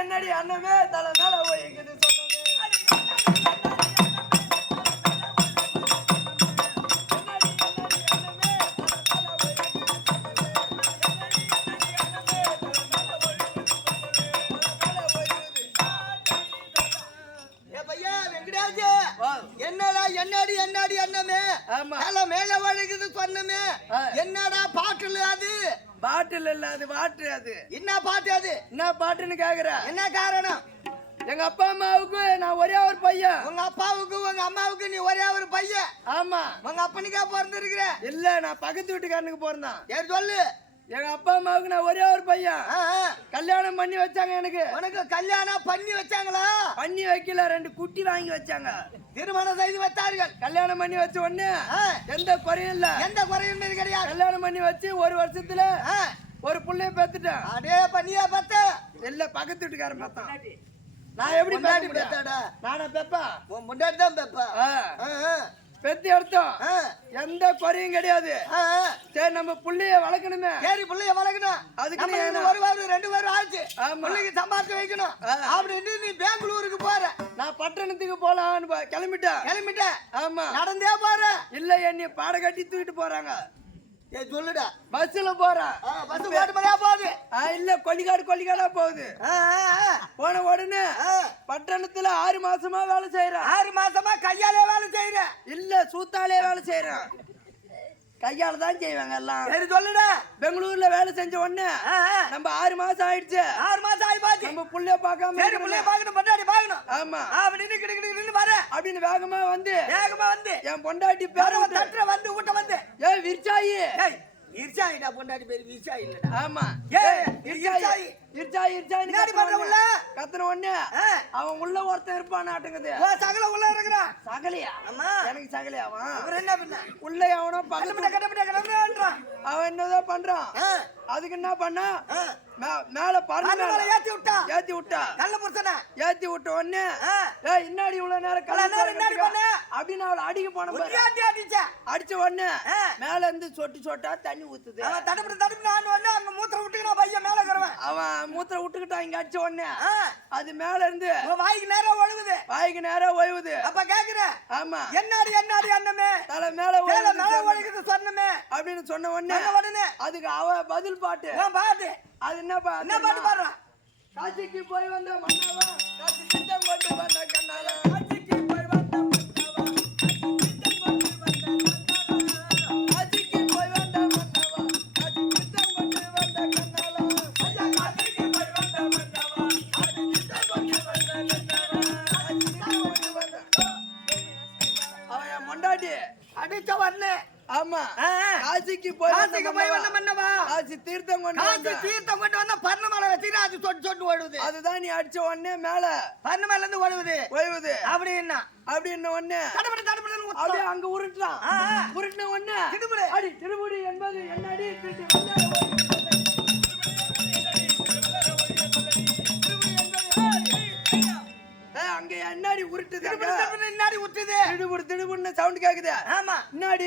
என்னடி அண்ணமே தலை மேல போய்க்குது என்னடா என்னடி என்னடி அண்ணமே மேல வழுகுது சொன்னமே என்னடா பாட்டுல அது பாட்டில் இல்ல அது வாட்டு அது என்ன பாட்டு அது என்ன பாட்டுன்னு கேக்குற என்ன காரணம் எங்க அப்பா அம்மாவுக்கு நான் ஒரே ஒரு பையன் உங்க அப்பாவுக்கு உங்க அம்மாவுக்கு நீ ஒரே ஒரு பையன் ஆமா உங்க அப்பனுக்கா பிறந்திருக்கிற இல்ல நான் பக்கத்து வீட்டுக்காரனுக்கு பிறந்தான் ஏன் சொல்லு எங்க அப்பா அம்மாவுக்கு நான் ஒரே ஒரு பையன் கல்யாணம் பண்ணி வச்சாங்க எனக்கு உனக்கு கல்யாணம் பண்ணி வச்சாங்களா பண்ணி வைக்கல 2 குட்டி வாங்கி வச்சாங்க திருமணம் செய்து வைத்தார்கள் கல்யாணம் பண்ணி வச்ச உடனே எந்த குறையும் இல்ல எந்த குறையும் கிடையாது கல்யாணம் பண்ணி வச்சு ஒரு வருஷத்துல ஒரு புள்ளைய பெத்துட்டேன் அடே பண்ணியா பத்த இல்ல பக்கத்து வீட்டுக்காரன் பார்த்தான் நான் எப்படி பெத்தாடா நானா பெப்பா உன் முன்னாடி தான் பெப்பா பெத்து எடுத்தோம் எந்த குறையும் கிடையாது சரி நம்ம புள்ளைய வளர்க்கணுமே சரி புள்ளைய வளர்க்கணும் அதுக்கு ஒரு வாரம் 2 வாரம் ஆச்சு புள்ளைக்கு சம்பாதிச்சு வைக்கணும் அப்படின்னு நீ பெங்களூருக்கு போற நான் பட்டணத்துக்கு போலான்னு கிளம்பிட்டேன் ஆமா நடந்தே போற இல்ல என்னைய பாட கட்டி தூக்கிட்டு போறாங்க சொல்லுடா பஸ்ல போறேன் பஸ் ஓட்டு மலையா போகுது இல்ல கொல்லிக்காடா போகுது போன உடனே பட்டணத்துல 6 மாசமா வேலை செய்யறேன் 6 மாசமா கையாலே வேலை செய்யறேன் இல்ல சூத்தாலே வேலை செய்யறேன் கையால தான் செய்வாங்க எல்லாம். சரி சொல்லுடா. பெங்களூர்ல வேலை செஞ்ச உடனே நம்ம 6 மாசம் ஆயிடுச்சு. 6 மாசம் ஆயி போச்சு. நம்ம புள்ளைய பார்க்காம சரி புள்ளைய பார்க்கணும், பொண்டாட்டி பார்க்கணும். ஆமா அப்படி கிடு வர அப்படின்னு வேகமா வந்து என் பொண்டாட்டி பேர தட்டுற வந்து ஊட்ட வந்து ஏய் விர்ச்சாயி. ஏய் இர்ச்சாயிடா, பொண்டாட்டி பேரு விர்ச்சாயி இல்லடா. ஆமா ஏய் இர்ச்சாயி என்னடி பண்ற உள்ள கத்துன உடனே அவன் உள்ள ஒருத்தன் இருப்பான் நாட்டுங்குது. ஓ சகல உள்ள இருக்கறான். சகலியா? ஆமா எனக்கு சகலியா? அவன் என்ன பண்ண உள்ள அவனோ பக்கத்துல கடப்படன்றான். அவன் என்னதோ பண்றான். அதுக்கு என்ன பண்ணா மேல பறந்து ஏத்தி விட்டா நல்ல புருஷனா ஏத்தி விட்ட உடனே ஏய் இன்னாடி இவ்வளவு நேரம் அப்படின்னு அவளை அடிக்க போன அடிச்ச உடனே மேல இருந்து சொட்டு சொட்டா தண்ணி ஊத்துது. அங்க மூத்திரம் விட்டுக்கணும் பையன் மேல இருக்கிறவன். அவன் மூத்திரம் விட்டுக்கிட்டான் இங்க அடிச்ச உடனே அது மேல இருந்து வாய்க்கு நேரம் ஒழுகுது. வாய்க்கு நேரம் ஒழுகுது. அப்ப கேக்குற ஆமா என்னாடி அண்ணமே தலை மேல ஒழுகுது சொன்னமே அப்படின்னு சொன்ன உடனே அதுக்கு அவ பதில் பாட்டு அது என்ன பாட்டு பாடுறான்? காட்சிக்கு போய் வந்த மன்னவா காட்சி திட்டம் கொண்டு வந்த கண்ணாலா காட்சிக்கு போய் வந்த மன்னவா காட்சிக்கு போய் வந்த மன்னவா காட்சி திட்டம் கொண்டு வந்த கண்ணாலா காட்சிக்கு போய் வந்த மன்னவா காட்சி திட்டம் கொண்டு வந்த கண்ணாலா அவன் மொண்டாட்டி அடிச்ச வரல. ஆமா காசிக்கு போய் வந்த மன்னவா காசி தீர்த்தம் கொண்டு வந்த பர்ணமலை வச்சு அது சொட்டு சொட்டு ஓடுது. அதுதான் நீ அடிச்ச உடனே மேல பர்ணமலைல இருந்து ஓடுது அப்படின்னு உடனே அப்படியே அங்க உருட்டுறான். உருட்டின உடனே அடி திருமுடி என்பது என்னடி அங்க என்னாடி உருட்டுது திடுபுடு சவுண்ட் கேக்குது. ஆமா முன்னாடி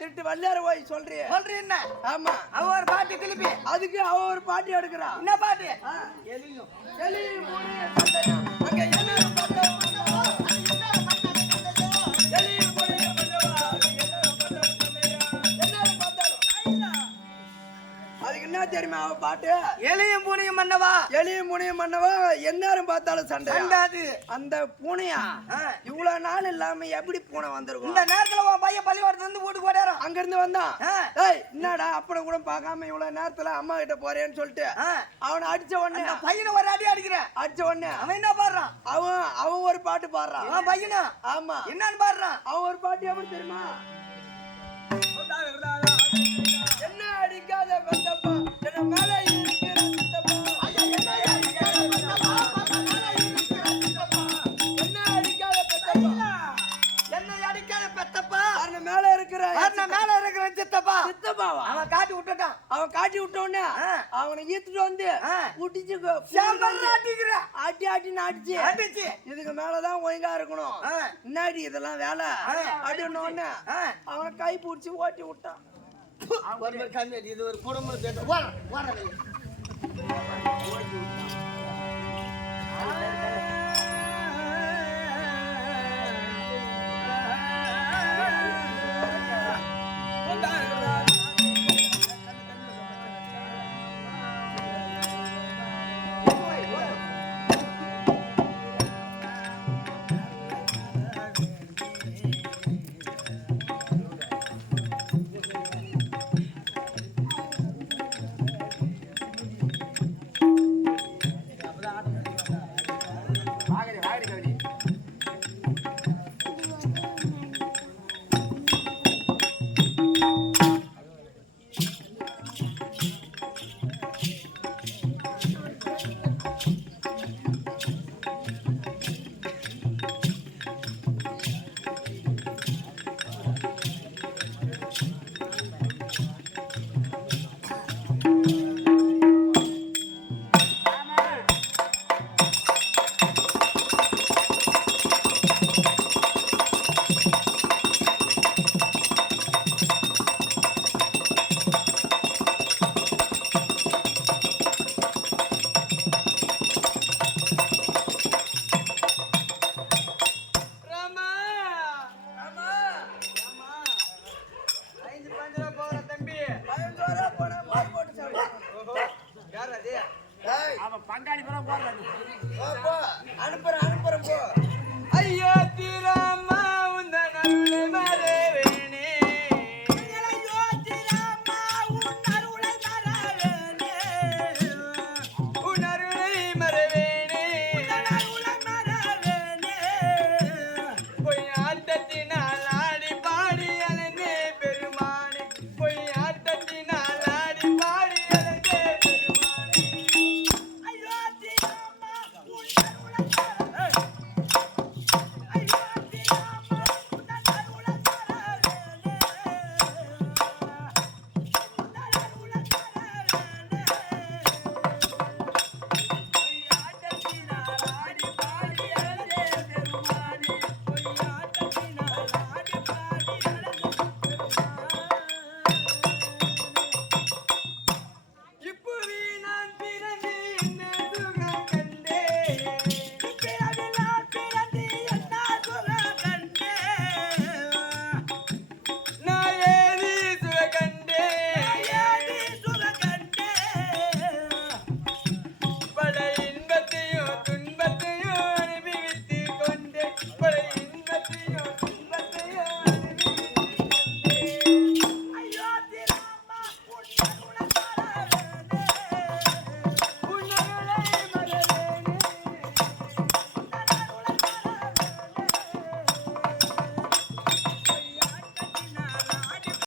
திருட்டு வள்ளியார போய் சொல்றீ என்ன? ஆமா அவ ஒரு பாட்டு திருப்பி அதுக்கு அவ ஒரு பாட்டு எடுக்கிறா. என்ன பாட்டு? அங்க என்ன அதுக்கு என்ன தெரியுமா அவ பாட்டு? எலியும் பூனையும் மன்னவா எந்நேரம் பார்த்தாலும் சண்டை. அந்த பூனையா இவ்வளவு நாள் இல்லாம எப்படி பூனை வந்திருக்கும்? இந்த நேரத்துல உன் பையன் பள்ளிக்கூடத்துல இருந்து வீட்டுக்கு ஓடாரான். அங்க இருந்து வந்தான். ஏய் என்னடா அப்புறம் கூட பார்க்காம இவ்வளவு நேரத்துல அம்மா கிட்ட போறேன்னு சொல்லிட்டு அவனை அடிச்ச உடனே பையனை ஒரு அடி அடிச்ச உடனே அவன் என்ன பாடுறான்? அவன் ஒரு பாட்டு பாடுறான். அவன் பையனா? ஆமா என்னன்னு பாடுறான்? அவன் ஒரு பாட்டு எப்படி தெரியுமா? என்ன அடிக்காத பெத்தப்பா என்ன மேல இருக்கிற சித்தப்பா என்ன அடிக்காத பெத்தப்பா அவன் மேல இருக்கிற சித்தப்பாவா அவன் காட்டி விட்டுட்டான். அவன் காட்டி விட்ட உடனே அவனை ஈத்துட்டு வந்து குட்டிச்சு அடிச்சு இதுக்கு மேலதான் ஒழுங்கா இருக்கணும். முன்னாடி இதெல்லாம் வேலை அப்படின்னு உடனே அவனை கை பிடிச்சி ஓட்டி விட்டான். இது ஒரு குடும்பம் அனுப்புற